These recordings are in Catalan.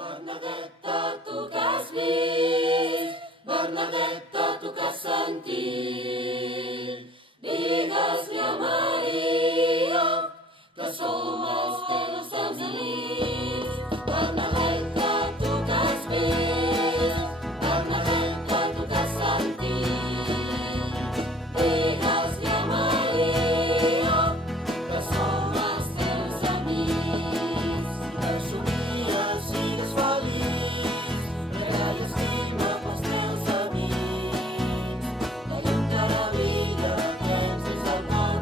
Bernadetta, tu que has vist, Bernadetta, tu que has sentit, digues-li a Maria que som els teus amics. Bernadetta, tu que has vist, Bernadetta, tu que has sentit, digues-li a Maria que som els teus amics. Que somies, sigues feliç, regal i estima pels teus amics. La llum que ara brilla tens dins del món,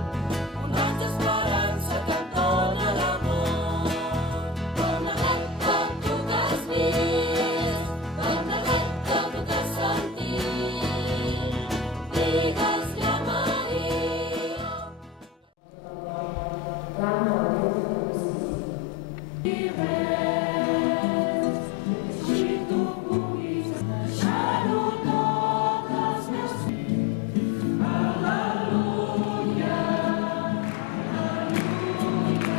un raig d'esperança que et dóna l'amor. Bernadetta, tu que has vist, Bernadetta, tu que has sentit, digues-li a Maria. Si tu puguis deixar-ho tot als meus fills. Al·leluia, al·leluia.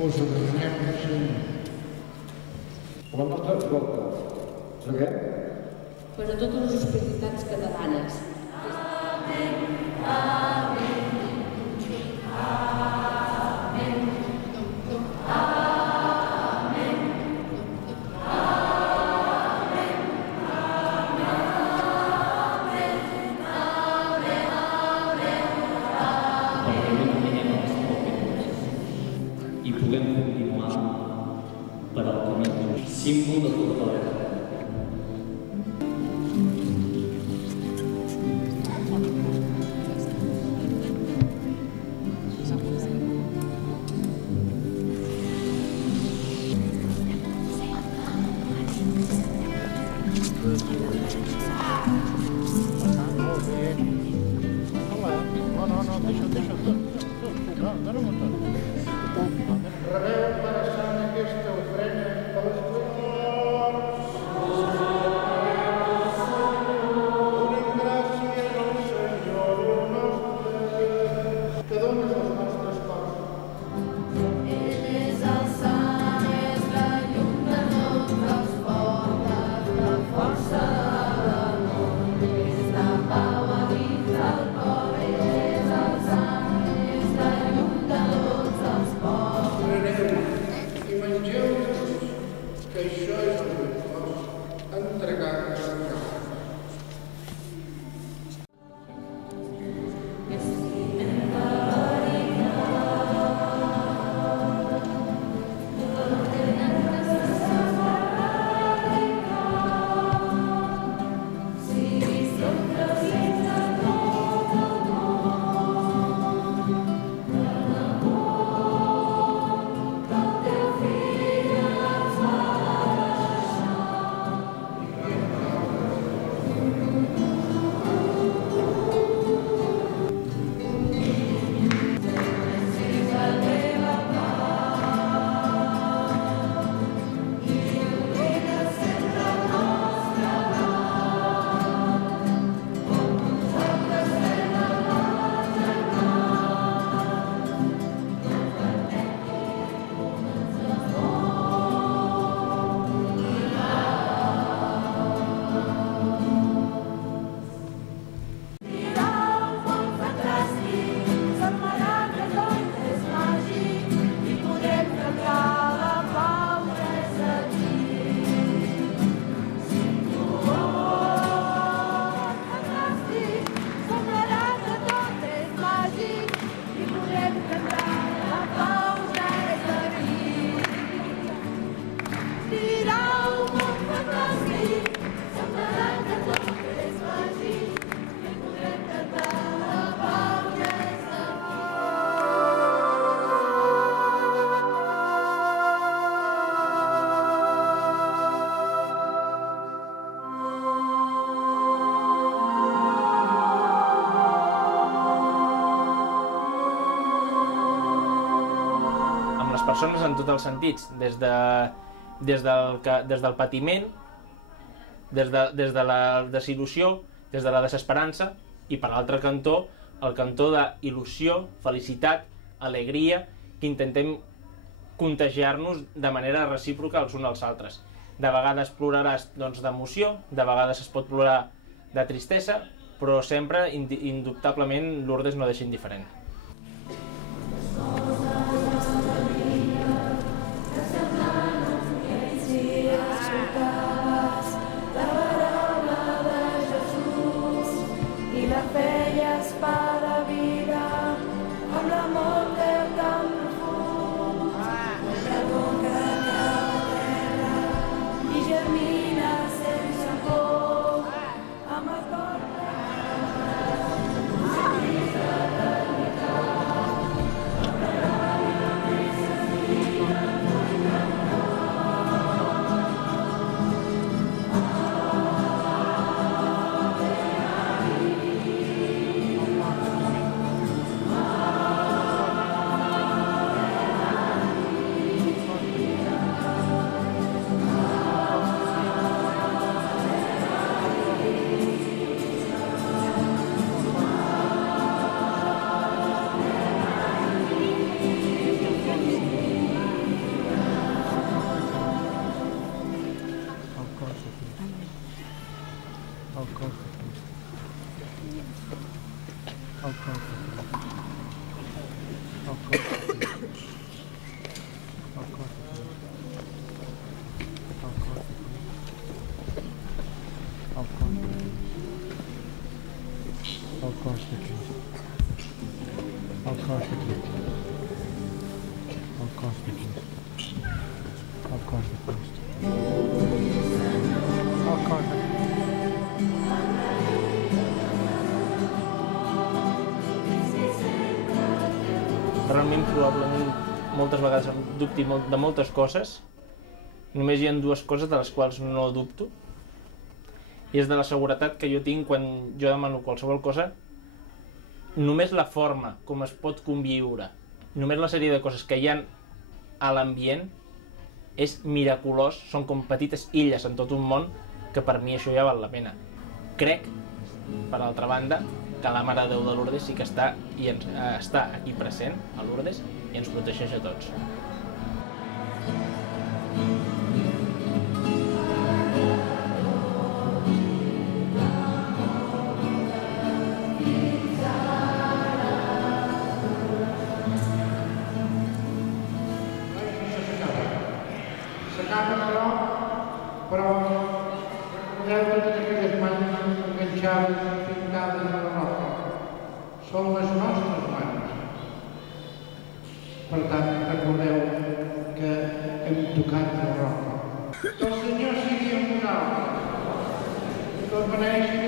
Us agranem, Senyor. La nostra escolta. Preguem? Per a totes les hospitalitats catalanes. Amén, amén, amén, amén, i puguem continuar per al camí símbol de fortalesa. Rebeu per a sant aquesta ofrena de les glòries. Donem gràcies al Senyor nostre, que dones les nostres coses. Ell és el sant, és la llum de tots els pobles, la força de l'amor, és la pau a dins del cor. Ell és el sant, és la llum de tots els persones en tots els sentits, des del patiment, des de la desil·lusió, des de la desesperança, i per l'altre cantó, el cantó d'il·lusió, felicitat, alegria, que intentem contagiar-nos de manera recíproca els uns als altres. De vegades ploraràs d'emoció, de vegades es pot plorar de tristesa, però sempre, indubtablement, Lourdes no deixa indiferent. Realment, probablement, moltes vegades em dubti de moltes coses. Només hi ha dues coses de les quals no dubto. I és de la seguretat que jo tinc quan jo demano qualsevol cosa. Només la forma com es pot conviure, només la sèrie de coses que hi ha a l'ambient és miraculós, són com petites illes en tot un món que per mi això ja val la pena. Crec, per altra banda, que la Mare de Déu de Lourdes sí que està aquí present, a Lourdes, i ens protegeix a tots. S'acaba, però recordeu totes aquelles mans enganxades, pintades a la roca. Són les nostres mans. Per tant, recordeu que hem tocat la roca. Que el Senyor sigui amb vosaltres. Que us beneeixi